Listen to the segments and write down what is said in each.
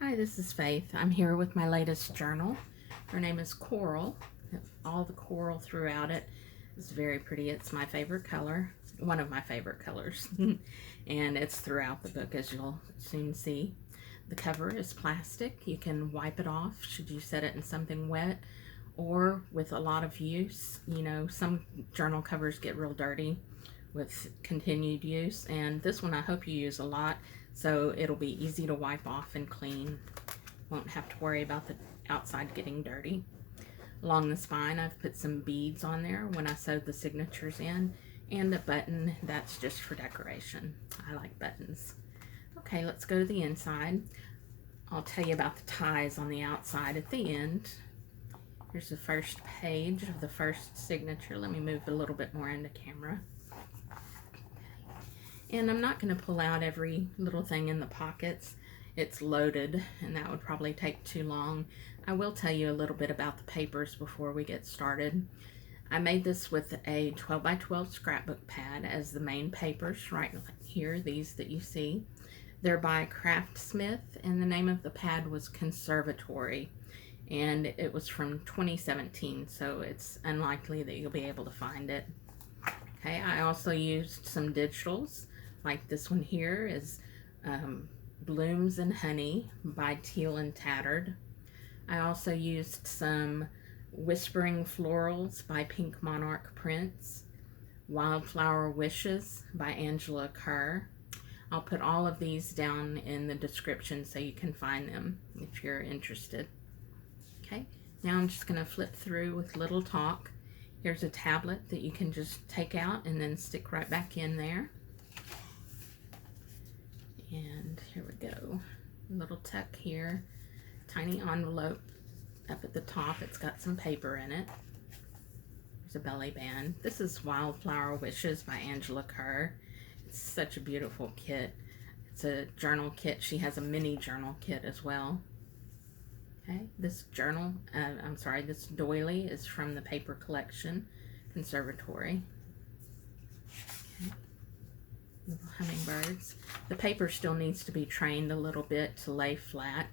Hi, this is Faith. I'm here with my latest journal. Her name is Coral. All the coral throughout it is very pretty. It's my favorite color, one of my favorite colors, and it's throughout the book, as you'll soon see. The cover is plastic. You can wipe it off should you set it in something wet or with a lot of use. You know, some journal covers get real dirty with continued use, and this one I hope you use a lot, so it'll be easy to wipe off and clean. Won't have to worry about the outside getting dirty. Along the spine I've put some beads on there when I sewed the signatures in, and a button that's just for decoration. I like buttons. Okay, let's go to the inside. I'll tell you about the ties on the outside at the end. Here's the first page of the first signature. Let me move a little bit more into camera. And I'm not going to pull out every little thing in the pockets. It's loaded, and that would probably take too long. I will tell you a little bit about the papers before we get started. I made this with a 12 by 12 scrapbook pad as the main papers right here, these that you see. They're by Craftsmith, and the name of the pad was Conservatory, and it was from 2017, so it's unlikely that you'll be able to find it. Okay, I also used some digitals, like this one here is Blooms and Honey by Teal and Tattered. I also used some Whispering Florals by Pink Monarch Prints, Wildflower Wishes by Kerr. I'll put all of these down in the description so you can find them if you're interested. Okay, now I'm just going to flip through with little talk. Here's a tablet that you can just take out and then stick right back in there. And here we go. Little tuck here. Tiny envelope up at the top. It's got some paper in it. There's a belly band. This is Wildflower Wishes by Kerr. It's such a beautiful kit. It's a journal kit. She has a mini journal kit as well. Okay, this journal, this doily is from the paper collection, Conservatory. Okay. Little hummingbirds. The paper still needs to be trained a little bit to lay flat.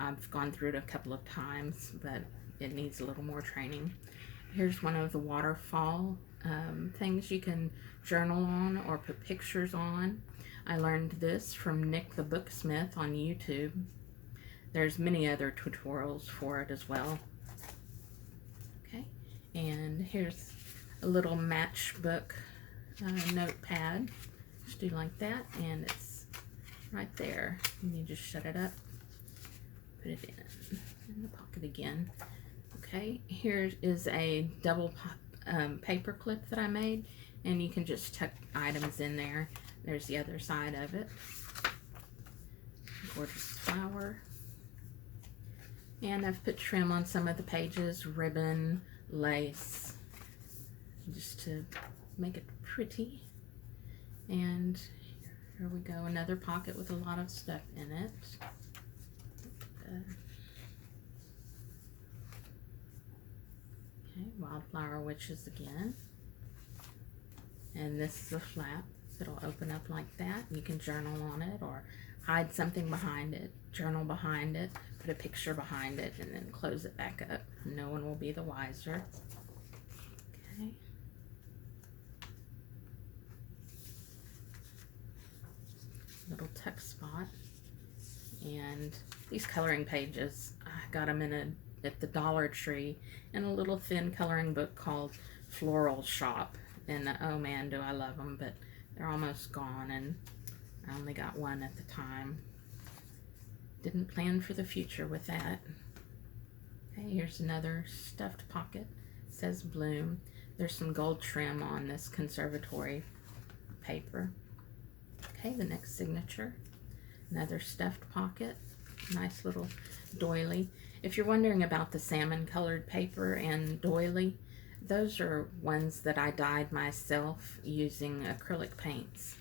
I've gone through it a couple of times, but it needs a little more training. Here's one of the waterfall things you can journal on or put pictures on. I learned this from Nick the Booksmith on YouTube. There's many other tutorials for it as well. Okay, and here's a little matchbook notepad. Just do like that, and it's right there. And you just shut it up, put it in the pocket again. Okay, here is a double paper clip that I made, and you can just tuck items in there. There's the other side of it. Gorgeous flower. And I've put trim on some of the pages, ribbon, lace, just to make it pretty. And here we go, another pocket with a lot of stuff in it. Okay, Wildflower Wishes again. And this is a flap that'll open up like that. You can journal on it or hide something behind it, journal behind it, put a picture behind it, and then close it back up. No one will be the wiser. Okay. Little tuck spot. And these coloring pages, I got them at the Dollar Tree in a little thin coloring book called Floral Shop. And oh man, do I love them, but they're almost gone, and I only got one at the time. Didn't plan for the future with that. Okay, here's another stuffed pocket. It says Bloom. There's some gold trim on this Conservatory paper. Okay, the next signature. Another stuffed pocket. Nice little doily. If you're wondering about the salmon colored paper and doily, those are ones that I dyed myself using acrylic paints.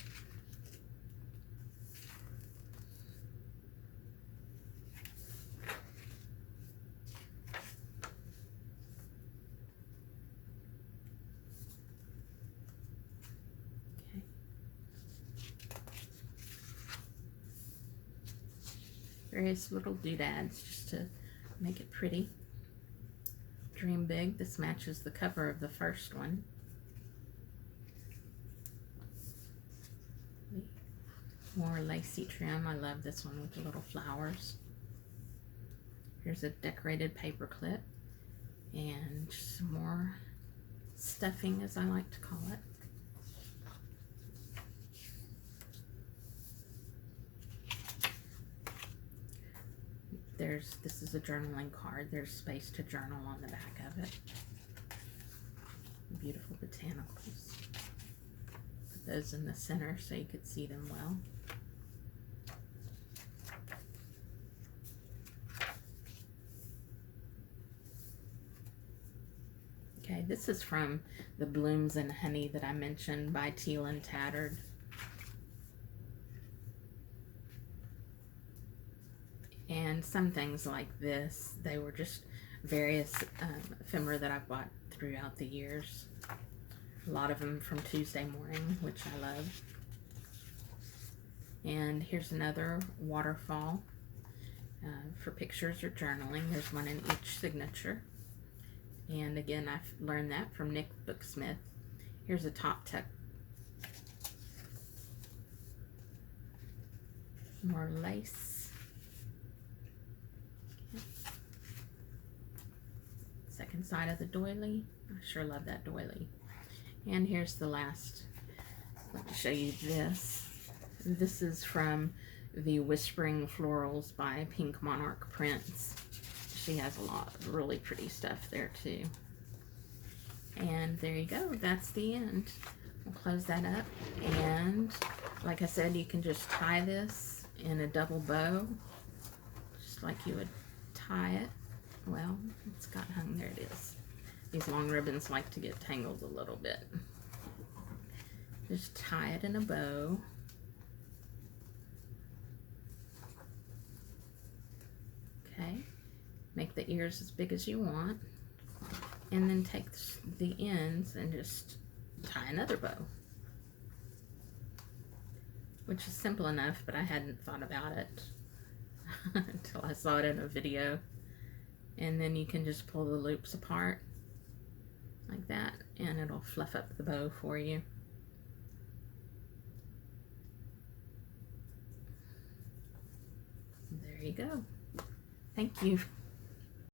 various little doodads just to make it pretty. Dream big. This matches the cover of the first one. More lacy trim. I love this one with the little flowers. Here's a decorated paper clip and some more stuffing, as I like to call it. This is a journaling card. There's space to journal on the back of it. Beautiful botanicals. Put those in the center so you could see them well. Okay, this is from the Blooms and Honey that I mentioned by Teal and Tattered. And some things like this, they were just various ephemera that I've bought throughout the years. A lot of them from Tuesday Morning, which I love. And here's another waterfall for pictures or journaling. There's one in each signature. And again, I've learned that from Nick Booksmith. Here's a top tuck. More lace. Second side of the doily. I sure love that doily. And here's the last. Let me show you this. This is from the Whispering Florals by Pink Monarch Prints. She has a lot of really pretty stuff there too. And there you go. That's the end. We'll close that up. And like I said, you can just tie this in a double bow, just like you would tie it. Well, it's got hung. There it is. These long ribbons like to get tangled a little bit. Just tie it in a bow. Okay. Make the ears as big as you want. And then take the ends and just tie another bow. Which is simple enough, but I hadn't thought about it until I saw it in a video. And then you can just pull the loops apart like that, and it'll fluff up the bow for you. There you go. Thank you.